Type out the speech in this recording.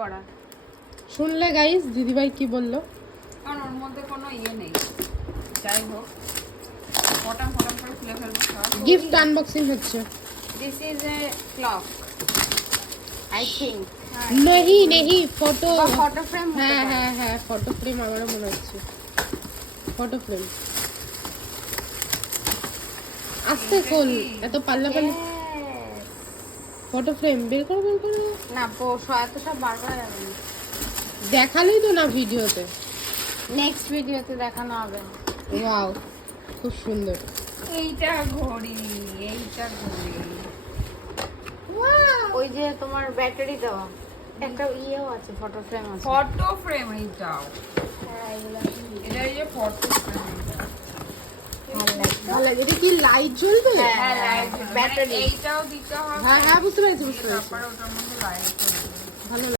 করা। শুনলে গাইস দিদিভাই কি বললো? কারণ ওর মধ্যে কোনো ইয়ে নেই। যাই হোক ফটাম ফটাম করে খুলে ফেলবো সব। গিফট আনবক্সিং হচ্ছে। This is a clock, I think. नहीं नहीं फोटो বা ফটো ফ্রেম হতে হ্যাঁ পারে। হ্যাঁ হ্যাঁ ফটো ফ্রেম আমারও মনে হচ্ছে ফটো ফ্রেম। আস্তে খোল, এত পাল্লা পাল্লা। Yes. ফটো ফ্রেম বের করো বের করো। না এত সব বার করা যাবে না। দেখালেই তো না ভিডিওতে। নেক্সট ভিডিওতে দেখানো হবে। ওয়াও খুব সুন্দর। এইটা ঘড়ি, এইটা ঘড়ি। ওই যে তোমার ব্যাটারি দেওয়া একটা ইয়েও আছে, ফটো ফ্রেম আছে। ফটো ফ্রেম এইটাও। হ্যাঁ, এগুলো এটা এই যে ফটো ফ্রেম। ভালো লাগে। এটা কি লাইট জ্বলবে? হ্যাঁ, লাইট ব্যাটারি। এইটাও দিতে হবে। হ্যাঁ হ্যাঁ বুঝতে পেরেছি বুঝতে পেরেছি। তারপরে ওটার মধ্যে লাইট চলবে। ভালো